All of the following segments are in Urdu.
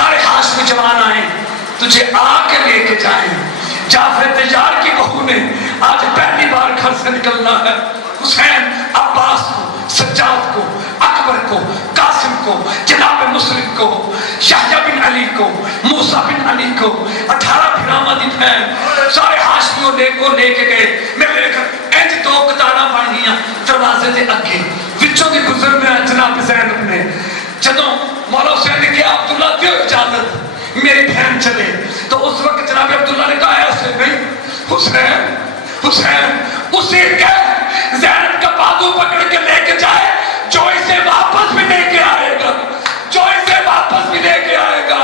سارے ہاشمی جوان آئے تجھے آ کے لے کے جائیں. جعفر تیار کی بہو نے آج پہلی بار گھر سے نکلنا ہے. حسین عباس کو، سجاد کو، اکبر کو، قاسم کو، جناب مسلم کو، یحییٰ بن علی کو، موسیٰ بن علی کو، 18 بھراواں دی بہن سارے ہاشمیوں لے کے گئے. میرے گھر انج دو قطاراں بن گئیاں دروازے دے اگے، وچوں دی گزر میں جناب زینب نے. جدوں مولا حسین نے کہا عبداللہ دیو اجازت میری بہن چلے، تو اس وقت جناب عبداللہ نے کہا ایسے نہیں حسین، حسین اسے کہہ زینب کا بازو پکڑ کے لے کے جائے جو اسے واپس بھی لے کے آئے گا، جو اسے واپس بھی لے کے آئے گا.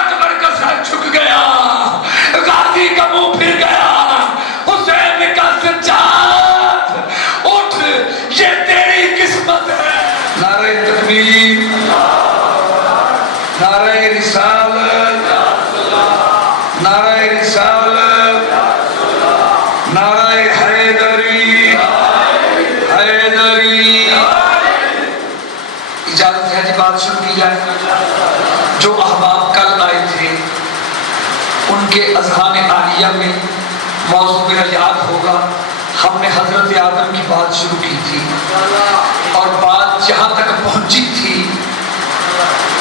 اکبر کا سر جھک گیا، غازی کا منہ پھر گیا. حسین نے کہا سجاد اٹھ، یہ تیری قسمت ہے. نعرہ تکبیر، نعرہ رسالت، نعرہ رسالت، نعرہ حیدری، حیدری. اجازت ہے جی بات شروع کی جائے. جو احباب کل آئے تھے ان کے اذہان عالیہ میں موضوع میرا یاد ہوگا. ہم نے حضرت آدم کی بات شروع کی تھی اور بات جہاں تک پہنچی تھی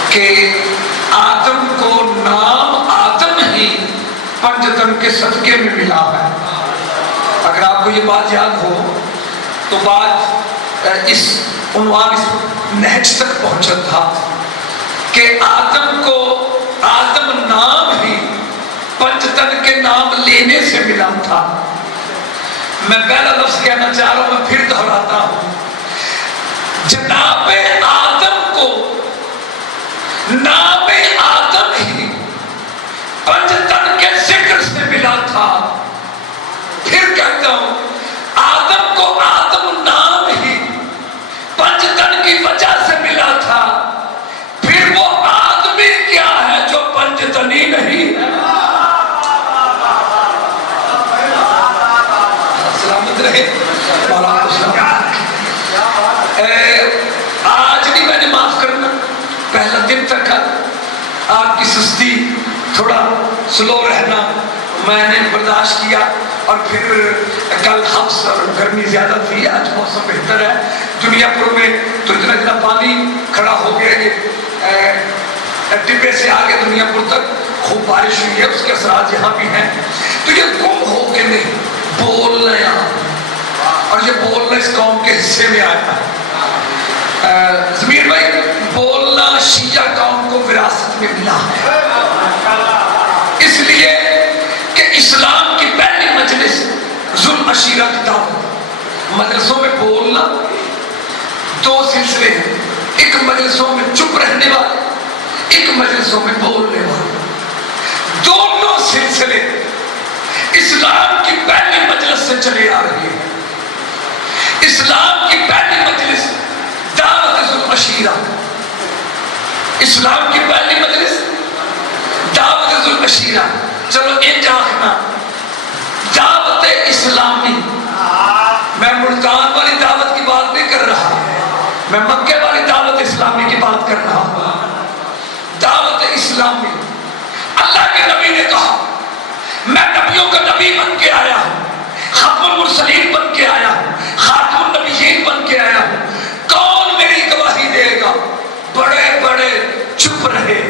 کہ آدم کو نام آدم ہی پنجتن کے صدقے میں ملا ہے. اگر آپ کو یہ بات یاد ہو تو بات اس عنوان اس نہج تک پہنچا تھا کہ آدم کو آدم نام ہی پنجتن کے نام لینے سے ملا تھا. میں پہلا لفظ کہنا چاہ رہا ہوں، میں پھر دہراتا ہوں. جناب آدم کو نام آدم ہی پنجتن کے ذکر سے ملا تھا. پھر کہتا ہوں آدم کو آدم نام ہی پنجتن کی وجہ سے ملا تھا. پھر وہ آدمی کیا ہے جو پنجتنی نہیں ہے. سلامت رہے مولانا کو سلامت. آج نہیں میں نے معاف کرنا، پہلا دن تک آپ کی سستی تھوڑا سلو رہنا میں نے برداشت کیا. اور پھر کل حبس اور گرمی زیادہ تھی، آج موسم بہتر ہے. دنیا پور میں تو اتنا پانی کھڑا ہو گیا، یہ ٹبے سے آگے دنیا پور تک خوب بارش ہوئی ہے، اس کے اثرات یہاں بھی ہیں. تو یہ گم ہو کے نہیں بولنا یہاں، اور یہ بولنا اس قوم کے حصے میں آیا ہے. ضمیر بھائی بولنا شیعہ قوم کو وراثت میں ملا ہے، اس لیے کہ اسلام کی پہلی مجلس ذوال عشیرہ کی دعوت. مجلسوں میں بولنا دو سلسلے ہیں، ایک مجلسوں میں چپ رہنے والے، ایک مجلسوں میں بولنے والے. دونوں سلسلے اسلام کی پہلی مجلس سے چلے آ رہے ہیں. اسلام کی پہلی مجلس دعوت ذوال عشیرہ، اسلام کی پہلی مجلس دعوت ذوال عشیرہ. چلو ان جانا دعوت اسلامی. میں ملتان والی دعوت کی بات نہیں کر رہا، میں مکے والی دعوت اسلامی کی بات کر رہا ہوں. دعوت اسلامی، اللہ کے نبی نے کہا میں نبیوں کا نبی بن کے آیا ہوں، ختم المرسلین بن کے آیا ہوں، خاتم النبیین بن کے آیا ہوں. کون میری گواہی دے گا؟ بڑے بڑے چپ رہے.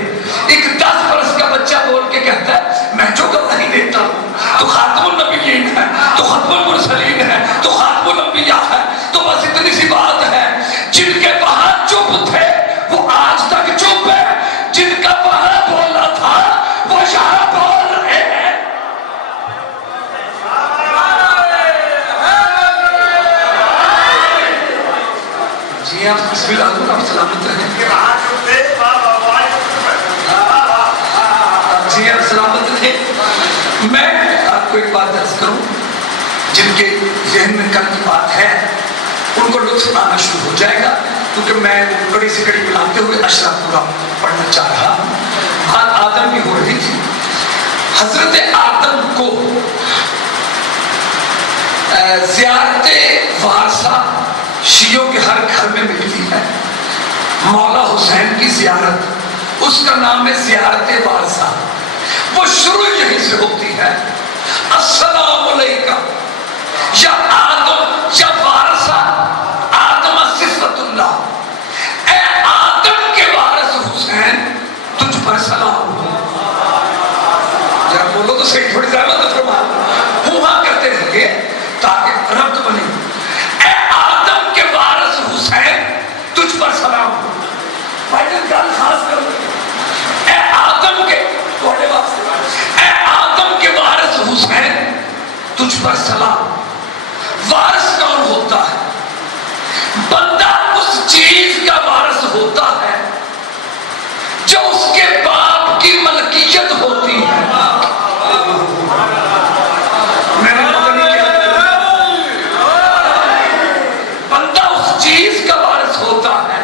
ایک 10 برس کا بچہ بول کے کہتا ہے میں جو گواہی دیتا ہوں تو خاتم النبیین ہے، تو ختم المرسلین ہے، تو خاتم الانبیاء ہے. تو بس اتنی سی بات ہے، جن کے وہاں چپ تھے وہ آج تک چپ ہے، جن کا وہاں بولنا تھا وہ یہاں بول رہے ہیں. جی آپ بسم اللہ، آپ سلامت رہیں. جی آپ سلامت رہیں. میں آپ کو ایک بات عرض کروں، جن کے ذہن میں کل کی بات ہے ان کو لطف آنا شروع ہو جائے گا، کیونکہ میں کڑی سے کڑی ملاتے ہوئے اشرا پورا پڑھنا چاہ رہا ہوں. بات آدم کی ہو رہی تھی. حضرت آدم کو زیارت وارثہ شیعوں کے ہر گھر میں ملتی ہے. مولا حسین کی زیارت اس کا نام ہے زیارت وارثہ. وہ شروع یہیں سے ہوتی ہے. السلام علیکم یا آدم یا وارثہ آدم صفت اللہ. اے آدم کے وارث حسین تجھ پر سلام ہو. ذرا بولو تو صحیح, تھوڑی زحمت فرما, ہوا کرتے رہیے تاکہ ربط بنے. اے آدم کے وارث حسین تجھ پر سلام ہو. بھائی جان گل خاص کرو. اے آدم کے تھوڑے واسطے, اے آدم کے وارث حسین تجھ پر سلام. وارث کون ہوتا ہے؟ بندہ اس چیز کا وارث ہوتا ہے جو اس کے باپ کی ملکیت ہوتی ہے. بندہ اس چیز کا وارث ہوتا ہے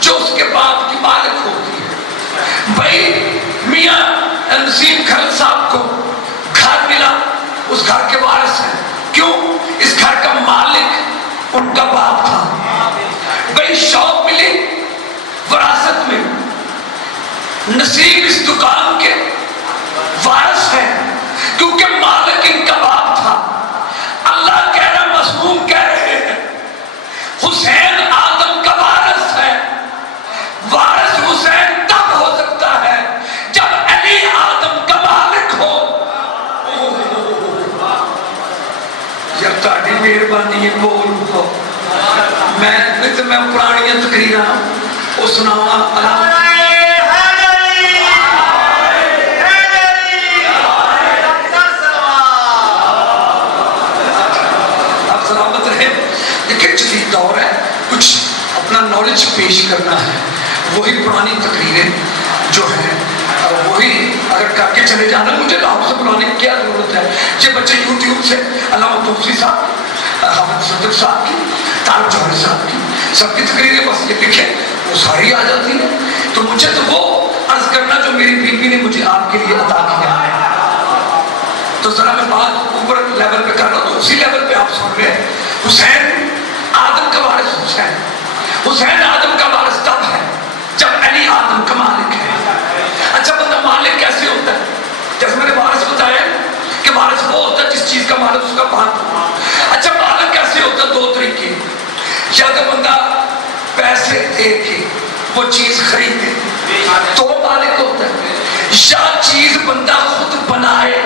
جو اس کے باپ کی مالک ہوتی ہے. بھائی میاں نسیم کھل صاحب کو گھر ملا, اس گھر کے وارث ہیں. کیوں؟ اس گھر کا مالک ان کا باپ تھا. بھائی شاپ ملی وراثت میں, نصیب اس دکان کے وارث ہے کیونکہ مالک ان کا باپ تھا. اللہ کہہ رہا, معصوم کہہ رہے ہیں حسین آدم کا وارث ہے. وارث حسین تب ہو سکتا ہے جب علی آدم کا مالک ہو. جب تاری مہربانی بول ہو, میں پرانیاں تقریراں وہ سناواں. آپ سلامت رہے. لیکن جدید دور ہے, کچھ اپنا نالج پیش کرنا ہے. وہی پرانی تقریریں جو ہیں وہی اگر کر کے چلے جانا, مجھے آپ سے بلانے کی کیا ضرورت ہے. یہ بچے یوٹیوب سے علامہ توسی صاحب, حافظ صدق صاحب کی, طارق جوہری صاحب کی, سب کی تقریریں بس یہ لکھیں وہ ساری آ جاتی ہیں. تو مجھے تو وہ عرض کرنا جو میری بیوی نے مجھے آپ کے لیے عطا کیا ہے. تو ذرا میں بات اوپر لیول پہ کر رہا ہوں, تو اسی لیول پہ آپ سن رہے ہیں. حسین آدم کا وارث حسین. حسین آدم کا وارث تب ہے جب علی آدم کا مالک ہے. اچھا بندہ مالک کیسے ہوتا ہے؟ جیسے میں نے وارث بتایا کہ وارث وہ ہوتا ہے جس چیز کا مالک اس کا باپ. اچھا مالک کیسے ہوتا ہے؟ دو طریقے. یا تو بندہ پیسے دے کے وہ چیز خریدے تو مالک ہوتا ہے, یا چیز بندہ خود بنائے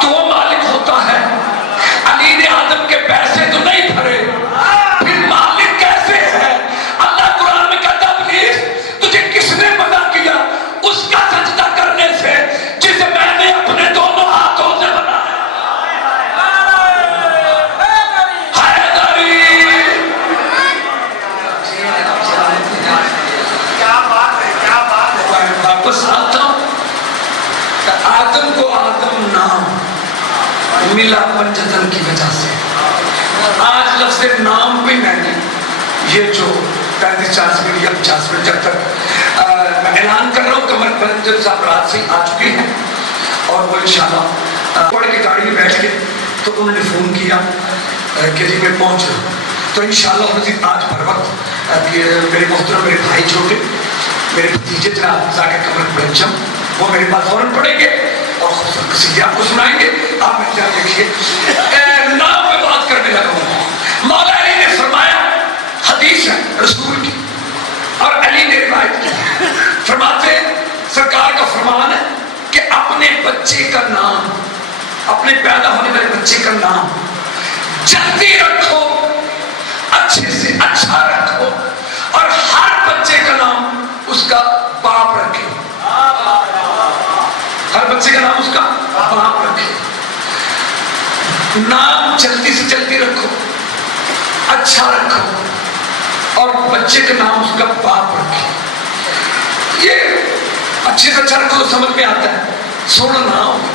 تو مالک ہوتا ہے. علی نے آدم کے پیسے تو نہیں بھرے, پھر مالک کیسے ہے؟ اللہ قرآن میں کہتا ابلیس تجھے کس نے منع کیا اس کا سجدہ کرنے سے جسے میں نے اپنے دونوں ہاتھوں سے بنایا. واپس آتا ہوں. آدم کو آدم نام ملا پنجتن کی وجہ سے. آج لفظ نام بھی میں نے یہ جو 35-40 منٹ یا 50 منٹ جب تک میں اعلان کر رہا ہوں, کمر پنجر صاحب رات سے آ چکے ہیں اور وہ انشاءاللہ پڑھ کے گاڑی میں بیٹھ کے تو انہوں نے فون کیا کہ جی میں پہنچ رہا ہوں. تو انشاءاللہ مزید آج بھر وقت میرے محترم میرے بھائی چھوٹے میرے بھتیجے جناب ذاکر قمر پنجم وہ میرے پاس فوراً پڑھیں گے اور خوبصورت قصیدے آپ کو سنائیں گے. آپ میرے جان دیکھیے نام پہ بات کرنے لگا ہوں. مولا علی نے فرمایا, حدیث ہے رسول کی اور علی نے روایت کی, فرماتے سرکار کا فرمان ہے کہ اپنے بچے کا نام, اپنے پیدا ہونے والے بچے کا نام جلدی رکھو, اچھے سے اچھا رکھو, اور ہر بچے کا نام اس کا باپ رکھے. ہر بچے کا نام اس کا باپ رکھے. نام جلدی سے جلدی رکھو, اچھا رکھو, اور بچے کا نام اس کا باپ رکھے. یہ اچھے سے اچھا رکھو تو سمجھ میں آتا ہے, سونا نام.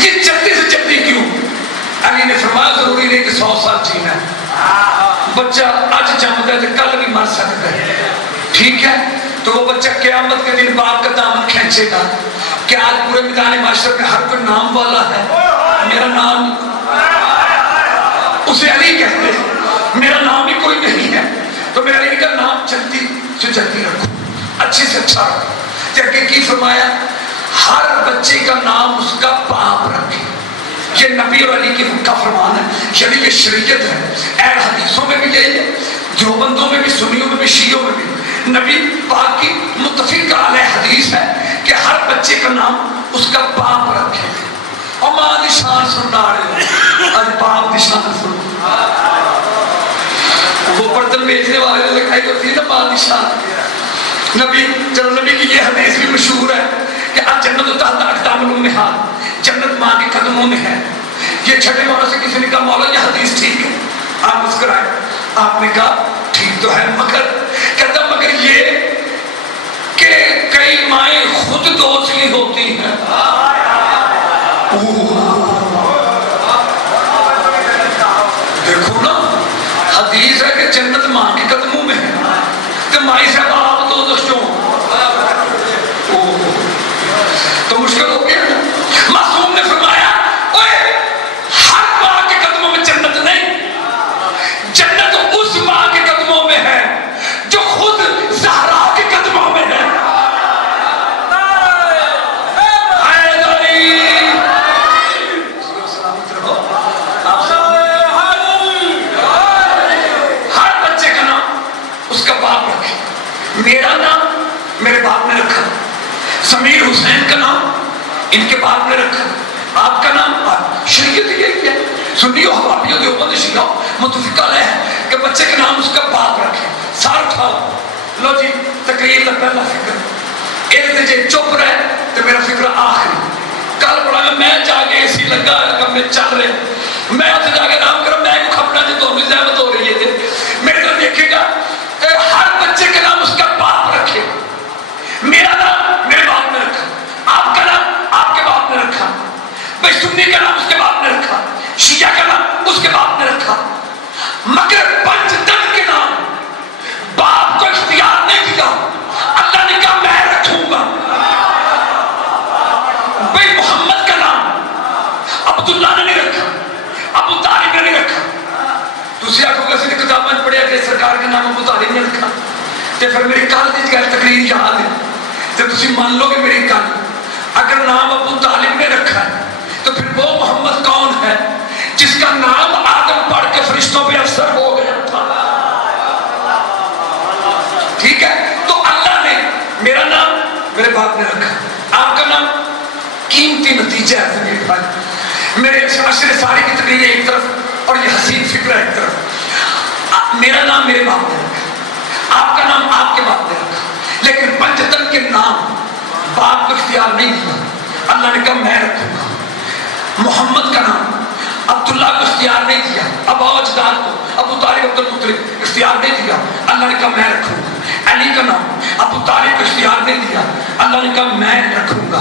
یہ جلدی سے جلدی کیوں؟ علی نے فرمایا ضروری نہیں کہ 100 سال جینا ہے. بچہ آج جمتا ہے تو کل بھی مر سکتا ہے, ٹھیک ہے؟ تو وہ بچہ قیامت کے دن باپ کا دامن کھینچے گا کہ آج پورے میدان معاشرت میں ہر کوئی نام والا ہے, میرا نام, اسے علی کہتے ہیں, میرا نام ہی کوئی نہیں ہے. تو میرا علی کا نام جلدی سے جلدی رکھو, اچھے سے اچھا رکھو. کہ کی فرمایا ہر بچے کا نام اس کا باپ رکھے. یہ نبی اور علی کا فرمان ہے، یعنی یہ شریعت ہے. اہل حدیثوں میں بھی یہی ہے، دیوبندوں میں بھی، سنیوں میں بھی، شیعوں میں بھی. نبی پاک کی متفق علیہ حدیث ہے کہ ہر بچے کا نام اس کا باپ رکھے. اور ماں دی شان سننا رہے ہو، آج باپ دی شان سنو. وہ برتن بیچنے والے لکھائی ہوتی ہے نا ماں دی شان. نبی چلو نبی کی یہ حدیث بھی مشہور ہے کہ اب جنت تحت اقدام الامہات، جنت ماں کے قدموں میں ہے. یہ چھٹے مولا سے کسی نے کہا مولا یہ حدیث ٹھیک ہے؟ آپ مسکرائے. آپ نے کہا ٹھیک تو ہے، مگر کہتا مگر یہ کہ کئی مائیں خود دوسری ہوتی ہیں. دیکھو نا حدیث ہے کہ جنت ماں کے قدموں میں ہے، تو مائی سے آپ دو دشتوں تو مشکل ہو گیا. معصوم نے فرمایا اوے ہر ماں کے قدموں میں جنت نہیں، جنت اس ماں کے قدموں میں ہے جو خود زہرا کے قدموں میں ہے. ہر بچے کا نام اس کا باپ رکھے. میرا نام میرے باپ نے رکھا، سمیر حسین کا نام ان کے باپ نے رکھا، آپ کا نام آپ. شریعت یہی ہے، سنیو حوابیو دیوبند شیعہ متفق علیہ ہے کہ بچے کا نام اس کا باپ رکھے. سار اٹھاؤ، لو جی تقریر کا پہلا فکر ایک جے چپ رہے تو میرا فکر آخری. کل پڑھا میں جا کے اسی لگا کم میں چل رہے، میں اتنے جا کے نام کروں، میں کو کھپنا جو دونوں زحمت ہو رہی ہے. میرے کو دیکھے گا ہر بچے کا نام اس کا باپ رکھے. میرا نام میرے باپ نے رکھا، آپ کا نام آپ کے باپ نے رکھا، بھائی سنی کا نام اس کے باپ نے رکھا، شیعہ کا نام اس کے باپ نے رکھا. مگر پنج تن کے نام باپ کو اختیار نہیں دیا. اللہ نے کہا میں رکھوں گا. بھائی محمد کا نام عبداللہ نے نہیں رکھا، ابو طالب نے نہیں رکھا. دوسری آنکھوں کا سن کتاب میں پڑھیا کہ سرکار کا نام ابو طالب نے رکھا. تو پھر میری کل کی تقریر یاد ہے تو تسی مان لو کہ میری کل اگر نام ابو طالب نے رکھا ہے تو پھر وہ محمد کون ہے جس کا نام آدم پڑھ کے فرشتوں پہ اثر ہو گیا تھا. ٹھیک ہے، تو اللہ نے میرا نام میرے باپ نے رکھا، آپ کا نام قیمتی نتیجہ ہے میرے بھائی. میرے اشر ساری کی تقریر ایک طرف اور یہ حسین فکر ایک طرف. میرا نام میرے باپ نے رکھا، آپ کا نام آپ کے باپ نے رکھا، لیکن پنجتن کے نام باپ کو اختیار نہیں دیا. اللہ نے کہا میں رکھوں گا. محمد کا نام عبداللہ کو اختیار نہیں دیا، ابا اجداد کو ابو طالب عبد المطلب اختیار نہیں دیا. اللہ نے کہا میں رکھوں گا. علی کا نام ابو طالب کو اختیار نہیں دیا، اللہ نے کہا میں رکھوں گا.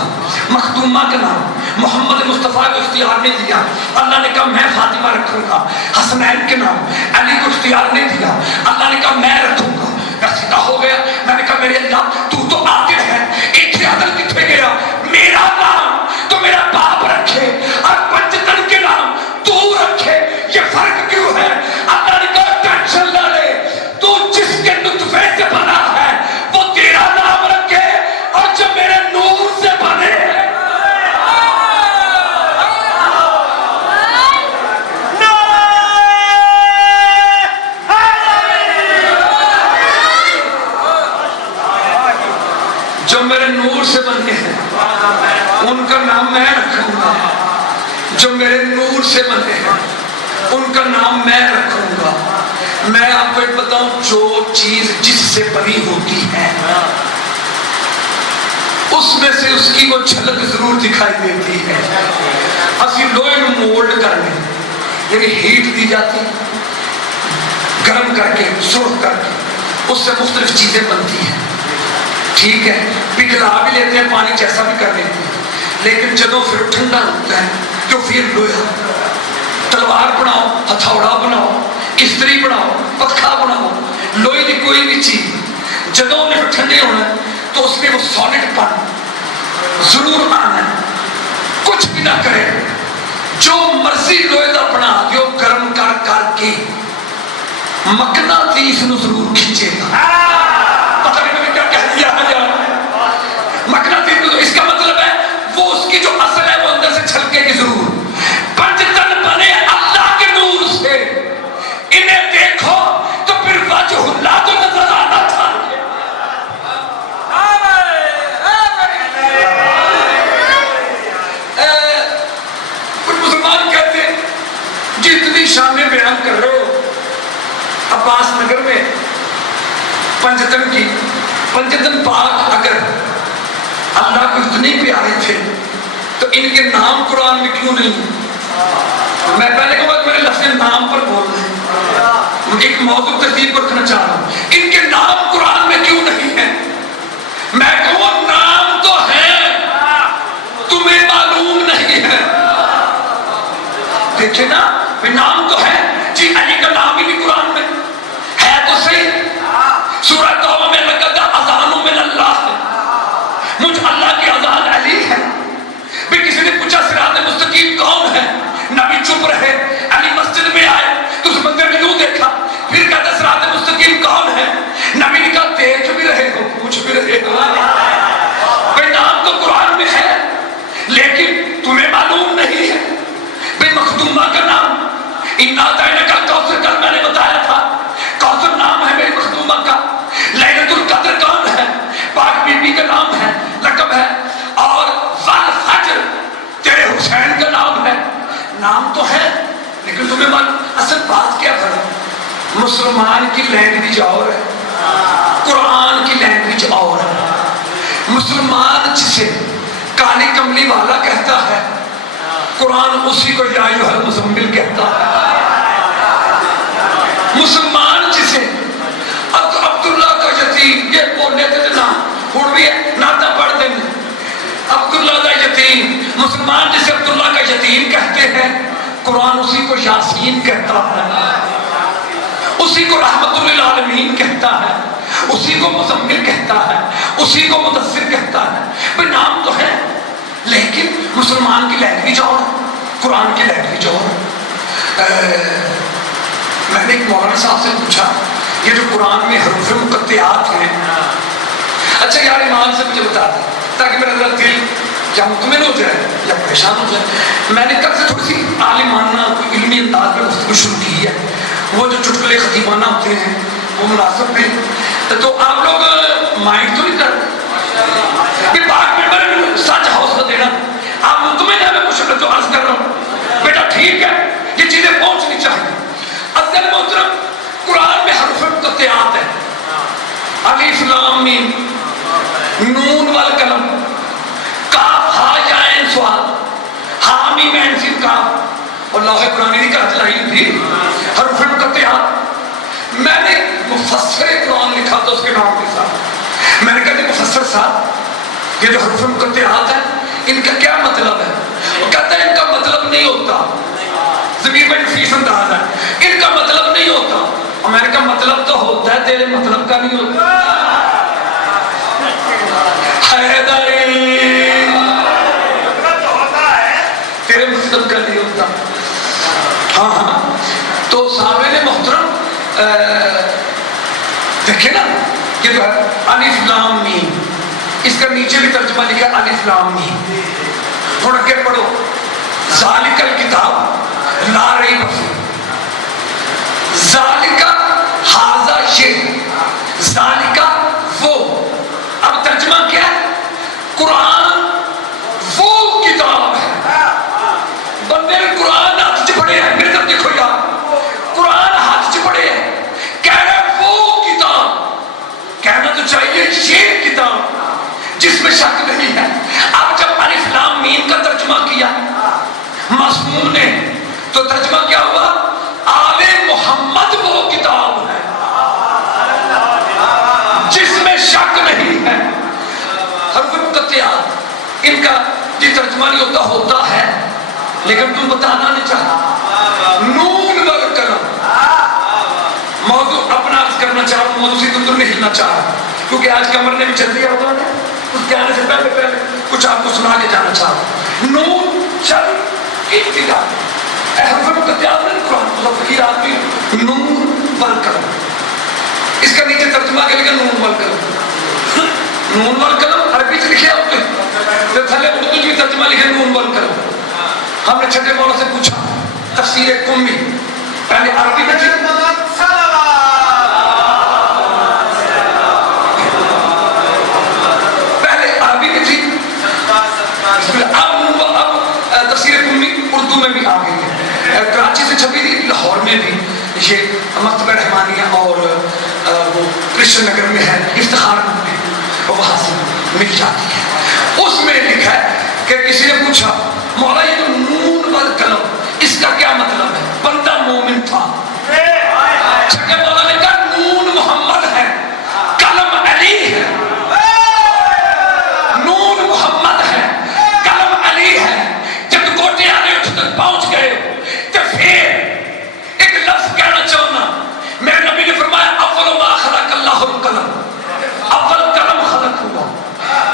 مخدومہ کا نام محمد مصطفیٰ کو اختیار نہیں دیا، اللہ نے کہا میں فاطمہ رکھوں گا. حسنین کے نام علی کو اختیار نہیں دیا، اللہ نے کہا میں رکھوں گا. سیدھا ہو گیا. میں نے کہا میرے اللہ تو عادل ہے، اتنے عدل کتنے گیا؟ میرا نام تو میرا باپ رکھے اور پنجتن کے نام تو رکھے، یہ فرق کیوں ہے؟ اللہ نے کہا ٹینشن نہ لے، تو جس کے نطفے سے بنا ہے وہ تیرا نام رکھے اور جو میرے نور سے بنے. جو میرے نور سے بنے ہیں ان کا نام میں رکھوں گا. جو میرے نور سے بنے ہیں ان کا نام میں رکھوں گا. میں آپ کو ایک بتاؤں، جو چیز جس سے بنی ہوتی ہے اس میں سے اس کی وہ جھلک ضرور دکھائی دیتی ہے. اسی لوہے نو مولڈ کرنے یعنی ہیٹ دی جاتی، گرم کر کے سرخ کر کے اس سے مختلف چیزیں بنتی ہیں. ٹھیک ہے، پگھلا بھی لیتے ہیں، پانی جیسا بھی کر لیتے ہیں، لیکن جدوں پھر ٹھنڈا ہوتا ہے تو پھر لوہا، تلوار بناؤ، ہتھوڑا بناؤ، استری بناؤ، پکھا بناؤ، لوہے کی کوئی بھی چیز جدوں نے ٹھنڈے ہونا تو اس میں وہ سالڈ پن ضرور آنا ہے. کچھ بھی نہ کرے، جو مرضی لوہے کا بنا دیو گرم کر کر کے مقناطیس نو ضرور کھینچے گا. پتہ نہیں میں کیا کہہ دیا. اتنی شانیں بیان کر رہے ہو. عباس نگر میں پنجتن پاک اگر اللہ کو اتنے پیارے تھے تو ان کے نام قرآن میں کیوں نہیں؟ میں پہلے کے بعد میرے لفظ نام پر بول رہے ہیں، ایک موضوع ترتیب رکھنا چاہ رہا ہوں. ان کے نام قرآن میں کیوں نہیں ہے؟ میں کہوں نام تو ہے، تمہیں معلوم نہیں ہے. دیکھیں نا، نام تو ہے جی، علی کا نام ہی نہیں قرآن میں ہے تو صحیح. سورہ توبہ میں لقد اذان من اللہ ہے، مجھ اللہ کی اذان علی ہے. بھی کسی نے پوچھا صراط مستقیم کون ہے، نبی چپ رہے. علی مسجد میں آئے تو اس بندے نے یوں دیکھا، پھر کہتا صراط مستقیم کون ہے. نبی نے کہا دیکھ بھی رہے ہو، پوچھ بھی رہے ہو. بھئی نام تو قرآن میں ہے لیکن تمہیں معلوم نہیں ہے. بھئی مخدومہ کا نام اِنَّا أَعْطَيْنَاكَ الْكَوْثَرَ، کل میں نے بتایا تھا کوثر نام ہے میری مخدومہ کا. لیلۃ القدر کون ہے؟ پاک بی بی کا نام ہے، لقب ہے. اور والفجر تیرے حسین کا نام ہے. نام تو ہے لیکن تمہیں معلوم. اصل بات کیا ہے، مسلمان کی لینگویج اور ہے، قرآن کی لینگویج اور ہے. مسلمان جسے کالی کملی والا کہتا ہے، قرآن اسی کو یا ایھا المزمل کہتا ہے. مسلمان جسے عبداللہ کا یتیم، یہ بولنے تھے نا ہوں بھی ناتا پڑھ دیں عبداللہ کا یتیم. مسلمان جسے عبداللہ کا یتیم کہتے ہیں، قرآن اسی کو یاسین کہتا ہے، اسی کو رحمت للعالمین کہتا ہے، اسی کو مزمل کہتا ہے، اسی کو مدثر کہتا ہے. بھئی نام تو ہے لیکن مسلمان کی لینگویج اور قرآن کی لینگویج اور. میں نے ایک مولانا صاحب سے پوچھا یہ جو قرآن میں حروف مقطعات ہیں، اچھا یار ایمان سے مجھے بتا دیں تاکہ میرا دل کیا مطمئن ہو جائے یا پریشان ہو جائے. میں نے کل سے تھوڑی سی عالمانہ کوئی علمی انداز میں گفتگو شروع کی ہے. وہ جو چٹکلے خطیبانہ ہوتے ہیں وہ مناسب بھی، تو آپ لوگ مائنڈ تو نہیں کرتے کہ پاک میں سچ حوصلہ دینا. آپ مطمئن ہے میں کچھ جو عرض کر رہا ہوں بیٹا ٹھیک ہے، یہ چیزیں پہنچنی چاہیے. اصل محترم قرآن میں حروف مقطعات ہیں، الف لام میم، نون والقلم، کاف ہا یا عین صاد، ہا میم عین سین کاف، اور لوح قرآنی کا چلائی تھی حروف مقطعات. میں نے مفسر قرآن لکھا تھا اس کے نام کے ساتھ. میں نے کہا کہ مفسر صاحب یہ جو حروف مقطعات ہیں ان کا کیا مطلب ہے؟ وہ کہتا ہے ان کا مطلب نہیں ہوتا. ضمیر میں نفیس انداز ہے، ان کا مطلب نہیں ہوتا. اور میں نے کہا مطلب تو ہوتا ہے، تیرے مطلب کا نہیں ہوتا. تیرے مطلب کا نہیں ہوتا. ہاں ہاں. تو صحابہ محترم دیکھیں نا یہ جو ہے الف لام میم، اس کا نیچے بھی ترجمہ لکھا الف لام میم. تھوڑا کے پڑھو، ذالک الکتاب لا ریب فیہ، ذالک ھذا یہ، ذالک وہ. اب ترجمہ کیا ہے؟ قرآن وہ کتاب ہے. بندے نے قرآن ہاتھ چ پڑے ہیں، میرے طرف دیکھو یار، قرآن ہاتھ چ پڑے ہیں، کہہ رہا ہے وہ کتاب. کہنا تو چاہیے یہ کتاب جس میں شک نہیں ہے. اب جب الف لام میم کا ترجمہ کیا معصوم نے تو ترجمہ کیا ہوا؟ آل محمد وہ کتاب ہے جس میں شک نہیں ہے. حروف مقطعات ان کا یہ ترجمہ نہیں ہوتا، ہوتا ہے لیکن تم بتانا نہیں چاہتا. نون والقلم، موضوع اپنا عرض کرنا چاہ رہا ہوں، موضوع سے تم نہیں ہلنا چاہ رہا کیونکہ آج کمر نے بھی چل دیا ہوتا ہے. اس کے آنے سے پہلے کچھ آپ کو سنا کے جانا چاہ رہا ہوں. نون چل کی ابتدا حروف مقطعات میں قرآن کو فقیر آدمی نون والقلم. اس کا نیچے ترجمہ کے لکھا نون والقلم. نون والقلم عربی سے لکھے ہوتے ہیں، تھلے اردو کی ترجمہ لکھے نون والقلم. ہم نے چھٹے مولا سے پوچھا تفسیر قمی پہلے عربی میں تھی، پہلے عربی میں تھی، اب تفسیر قمی اردو میں بھی آ گئی ہے. کراچی سے چھپی تھی، کرشن نگر میں ہے افتخار میں، وہاں سے مل جاتی ہے. اس میں لکھا ہے کہ کسی نے پوچھا مولا یہ تو نون والقلم اس کا کیا مطلب ہے؟ بندہ مومن تھا. چھکے مولا نے کہا نون محمد ہے، قلم علی ہے. نون محمد ہے، قلم علی ہے. جب گوٹے آنے اٹھ تک پہنچ گئے تو پھر ایک لفظ کہنا چاہنا. میرے نبی نے فرمایا اول ما خلق اللہ القلم، اول قلم خلق ہوا.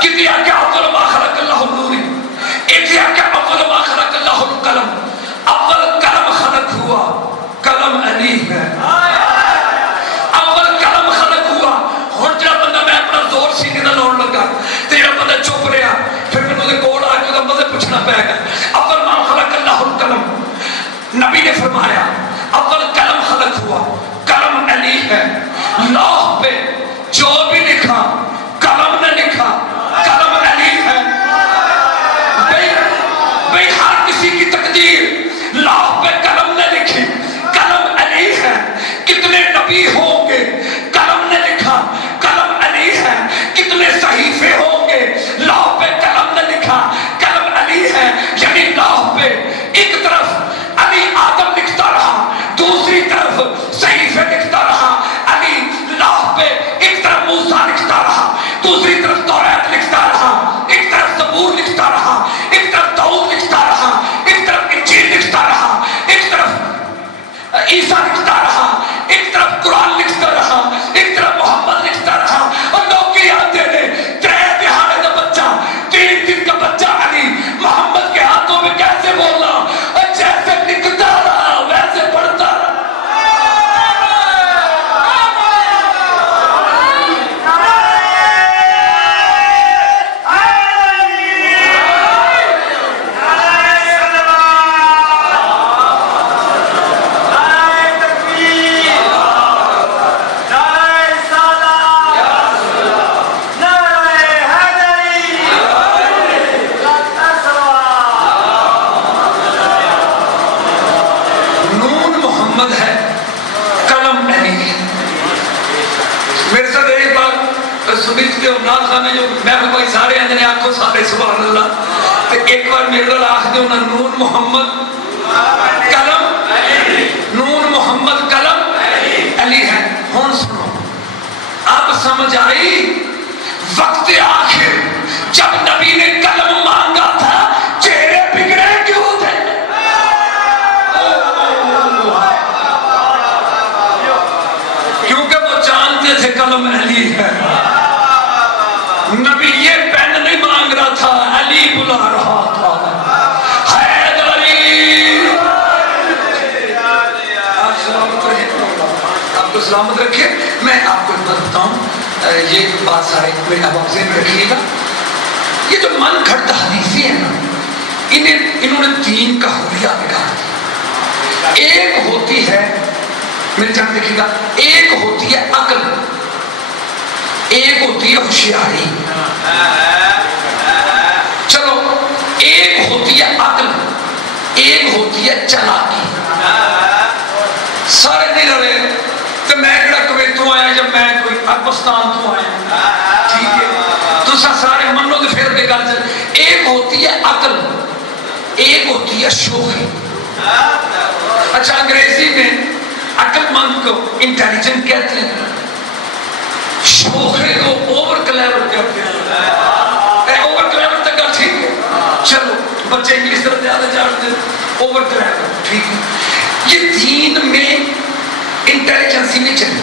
کتنی آکے اول ما خلق اللہ النور، ایک آکے اول ما خلق اللہ القلم. اول قلم خلق ہوا، قلم علی ہے. اول قلم خلق ہوا. ہن جڑا بندہ میں اپنا زور سینے نال لاؤن لگا تے جڑا بندہ چپ رہا پھر مینوں دے کول آ کے مزے پوچھنا پے گا اول ما خلق اللہ القلم. نبی نے فرمایا اول قلم خلق ہوا، قلم علی ہے. لوح پہ جو بھی لکھا قلم نے لکھا، قلم علی ہے. بھئی ہر کسی کی تقدیر لوح پہ قلم نے لکھی، قلم علی ہے. کتنے نبی ہوں گے قلم نے لکھا، قلم علی ہے. کتنے صحیفے ہوں گے لوح پہ قلم نے لکھا، قلم علی ہے. یعنی لوح پہ ایک طرف علی آدم لکھتا رہا، دوسری طرف صحیفے لکھتا رہا. علی لوح پہ ایک طرف موسیٰ لکھتا رہا، دوسری طرف توریت لکھتا رہا، ایک طرف زبور لکھتا رہا، ایک طرف داؤد لکھتا رہا، ایک طرف انجیل لکھتا رہا، ایک طرف عیسیٰ لکھتا رہا، ایک طرف قرآن لکھتا رہا، ایک طرف محمد لکھتا رہا. اور لوگ کی آتے ہیں 3 دہاڑے کا بچہ، 3 دن کا بچہ علی محمد کے ہاتھوں میں کیسے بولنا، اور جیسے لکھتا رہا ویسے پڑھتا رہا. نون محمد ہے، قلم علی ہے. میرے ساتھ ایک بار سمیت کے امناد خان نے جو میں کوئی سارے اندنے آنکھوں سارے سبحان اللہ تو ایک بار میرے لئے آخ دے انہا نون محمد قلم، نون محمد قلم علی ہے. ہون سنو اب سمجھ آئی وقت آخر جب نبی نے قلم مانگا تھا چہرے بگڑے کیوں تھے؟ کیونکہ وہ جانتے تھے قلم علی ہے. نبی یہ پین نہیں مانگ رہا تھا، علی بلا رہا تھا. حیدر علی آپ سلامت رہے، آپ کو سلامت رکھے. میں آپ کو بتاؤں یہ بات سارے میرے اب آپ ذہن رکھیے گا. یہ جو من گھڑتا حدیثی ہے نا انہوں نے دین کا حلیہ بگاڑ دیا. ایک ہوتی ہے میرے جان دیکھیے گا، ایک ہوتی ہے عقل، ایک ہوتی ہے ہوشیاری. چلو ایک ہوتی ہے عقل، ایک ہوتی ہے چالاکی. سارے نہیں رہے تو میں کہڑا کویت تو آیا جب میں کوئی پاکستان تو آیا ٹھیک ہے تو سارے منو تو پھر کے گل چل. ایک ہوتی ہے عقل، ایک ہوتی ہے شوخی. اچھا انگریزی میں عقل مند کو انٹیلیجنٹ کہتے ہیں، شوخے کو اوور کلیور کہتے ہیں. اوور کلیور تک ٹھیک ہے، چلو بچے انگلش طرف زیادہ جانتے ہیں. اوور کلیور ٹھیک ہے. یہ دین میں انٹیلیجنسی نہیں چلی،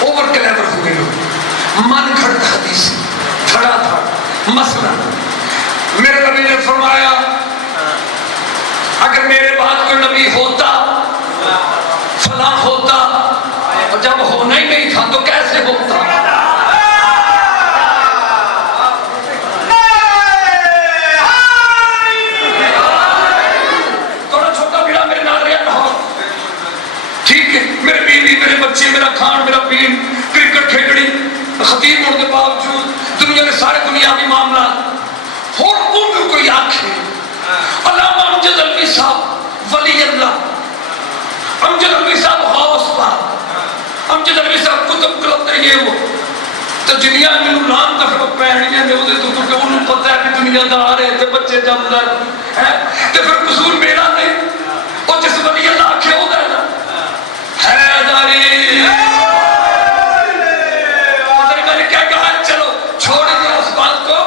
اوور کلیور ہوئے لوگ، من گھڑت حدیث کھڑا تھا. مثلا میرے نبی نے فرمایا اگر میرے بعد کوئی نبی ہوتا فلاں ہوتا، اور جب ہونا ہی نہیں تھا تو کیسے ہوتا؟ تھوڑا چھوٹا بڑا میرے نال رہا رہا ٹھیک ہے، میرے بیوی میرے بچے میرا کھان میرا پین کرکٹ کھیلنی خطیب ہونے کے باوجود دنیا کے سارے دنیاوی معاملات اور ان کوئی آنکھیں علامہ امجد علوی صاحب ولی اللہ، امجد علوی صاحب غوث پاک، امجد علوی صاحب تم کلوتے یہ وہ تو دنیا میں لان تک پہنیاں نے وہ تو انہوں پتہ ہے کہ دنیا دار ہے تے بچے جمدا ہے تے پھر قصور میرا نہیں وہ جس ولی اللہ آکھے ہو ہے نا حیدری حضرت میں نے کیا کہا چلو چھوڑ دیا اس بات کو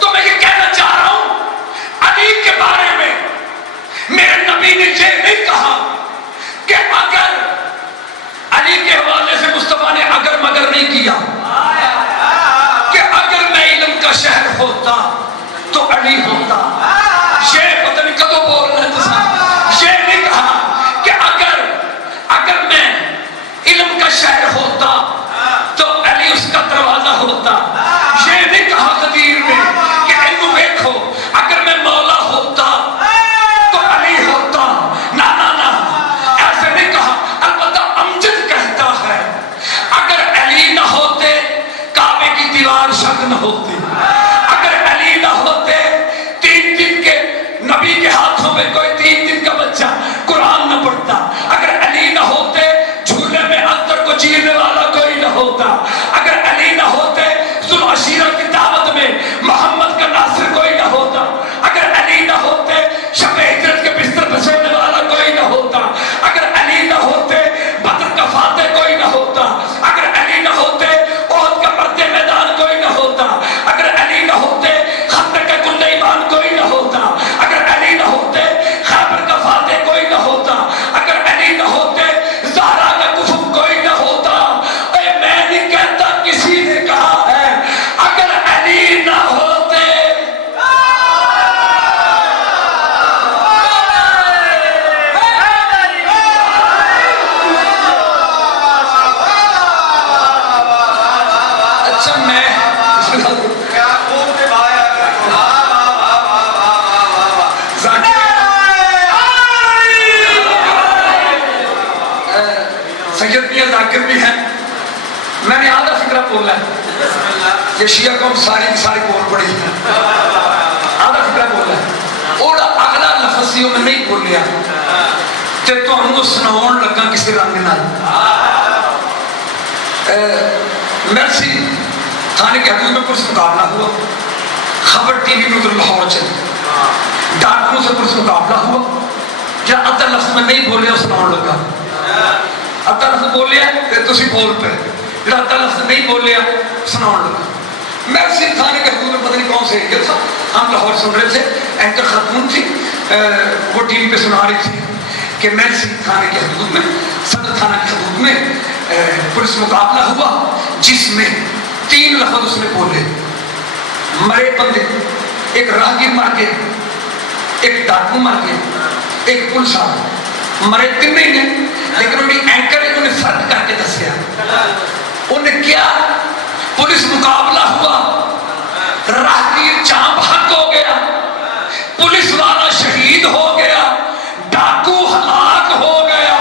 تو میں یہ کہنا چاہ رہا ہوں علی کے بارے میں میرے نبی نے یہ نہیں کہا کہ اگر علی کے حوالے سے مصطفیٰ نے اگر مگر نہیں کیا کہ اگر میں علم کا شہر ہوتا تو علی ہوتا یہ پتہ نہیں کدو بول رہے تھے یہ نہیں کہا کہ اگر میں علم کا شہر ہوتا تو علی اس کا دروازہ ہوتا یہ نہیں کہا قدیر نے کہ علم دیکھو اگر میں مولا ہوتا تو علی ہوتا نا نا نا ایسے نہیں کہا البتہ امجد کہتا ہے اگر علی نہ ہوتے کعبے کی دیوار شک نہ ہوتی اگر علی نہ ہوتے 3 دن کے نبی کے ہاتھوں میں کوئی 3 دن کا بچہ قرآن نہ پڑھتا اگر علی نہ ہوتے جھولے میں اندر کو چیرنے والا کوئی نہ ہوتا اگر علی نہ ہوتے ذوالعشیرہ کی دعوت میں محمد کا ناصر کوئی نہ ہوتا اگر علی نہ ہوتے شب ہجرت کے بستر پہ سونے والا کوئی نہ ہوتا اگر علی نہ ہوتے بدر کا فاتح کوئی نہ ہوتا اگر علی نہ ہوتے احد کا مرد میدان کوئی نہ ہوتا اگر علی نہ ہوتے خندق کا کل ایمان کوئی نہ ہوتا اگر علی نہ ہوتے خیبر کا فاتح کوئی نہ ہوتا اگر علی نہ ہوتے زہرا کا کفر کوئی نہ ہوتا اے میں نہیں کہتا کسی نے کہا ہے اگر علی نہ ہوتے اچھا میں سید میاں ذاکر بھی ہیں میں نے آدھا فکرہ بولا ہے یہ شیعہ قوم ساری کی ساری بول پڑی ہے آدھا فکرہ بولا ہے اور اگلا لفظیوں میں نہیں بول لیا تے تو ہم کو سناؤن لگا کسی رنگ نال مرسی تھانے کے حدود میں پرس مقابلہ ہوا خبر ٹی وی میں ادھر لاہور چل ڈاکٹروں سے پرس مقابلہ ہوا کیا ادھا لفظ میں نہیں بولیا سناؤن لگا ادھا لفظ بولیا تے تسی بول پہ جڑا ادھا لفظ نہیں بولیا سناؤن لگا مرسی تھانے کے حدود میں پتہ نہیں کون سے ایریا تھا ہم لاہور سن رہے تھے اینکر خاتون تھی وہ ٹی وی پہ سنا رہی تھی کہ مرسی تھانے کے حدود میں صدر تھانہ کے حدود میں پولیس مقابلہ ہوا جس میں 3 لفظ اس نے بولے مرے بندے ایک راہگیر مر گئے ایک ڈاکو مر گئے ایک پولیس آدمی مرے 3 نہیں نے لیکن انہیں اینکر نے فرق کر کے دسیا انہیں کیا پولیس مقابلہ ہوا راہگیر چاند حق ہو گیا پولیس والا شہید ہو گیا ڈاکو ہلاک ہو گیا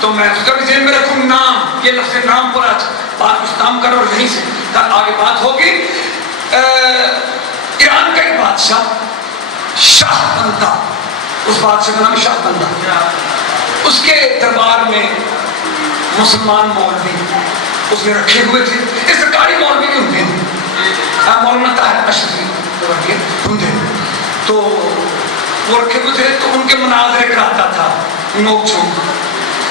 تو میں اس کا بھی ذہن میں رکھوں نام یہ لفظ نام پر آج بات کچھ کام کرو اور یہیں سے کل آگے بات ہوگی ایران کا ایک بادشاہ شاہ بندہ اس بادشاہ کا نام شاہ بندہ اس کے دربار میں مسلمان مولوی اس نے رکھے ہوئے تھے یہ سرکاری مولوی نہیں ہوتے ہیں مولانا طاہر اشرفی ہوتے تو وہ رکھے ہوئے تھے تو ان کے مناظرے کراتا تھا نوک چھوک